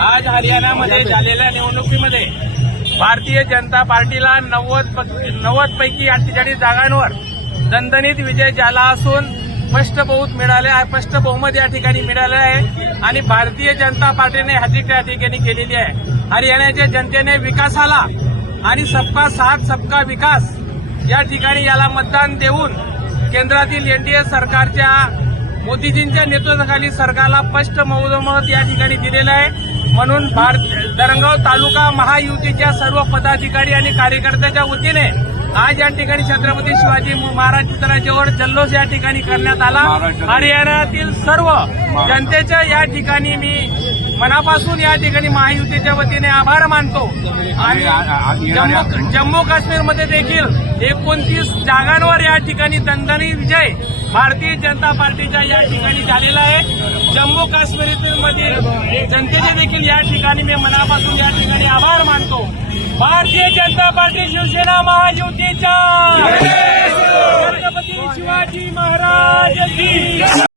आज हरियाणामध्ये झालेल्या निवडणुकीमध्ये भारतीय जनता पार्टीला नव्वद नव्वद पैकी अठ्ठेचाळीस जागांवर दणदणीत विजय झाला असून स्पष्ट बहुत मिळाले आहे. स्पष्ट बहुमत या ठिकाणी मिळाले आहे आणि भारतीय जनता पार्टीने हॅट्रिक त्या ठिकाणी केलेली आहे. हरियाणाच्या जनतेने विकासाला आणि सबका साथ सबका विकास या ठिकाणी याला मतदान देऊन केंद्रातील एनडीए सरकारच्या मोदीजींच्या नेतृत्वाखाली सरकारला स्पष्ट बहुमत या ठिकाणी दिलेलं आहे. म्हणून भारत दरंगाव तालुका महायुतीच्या सर्व पदाधिकारी आणि कार्यकर्त्याच्या वतीने आज या ठिकाणी छत्रपती शिवाजी महाराज चित्राजवळ जल्लोष या ठिकाणी करण्यात आला. हरियाणातील सर्व जनतेच्या या ठिकाणी मी मनापासून या ठिकाणी महायुतीच्या वतीने आभार मानतो. आणि जम्मू जम्मू काश्मीरमध्ये देखील एकोणतीस जागांवर या ठिकाणी दणदणी विजय भारतीय जनता पार्टीचा या ठिकाणी झालेला आहे. जम्मू काश्मीरमध्ये जनतेचे देखील या ठिकाणी मी मनापासून या ठिकाणी आभार मानतो. भारतीय जनता पार्टी शिवसेना महायुतीच्या! छत्रपती शिवाजी महाराज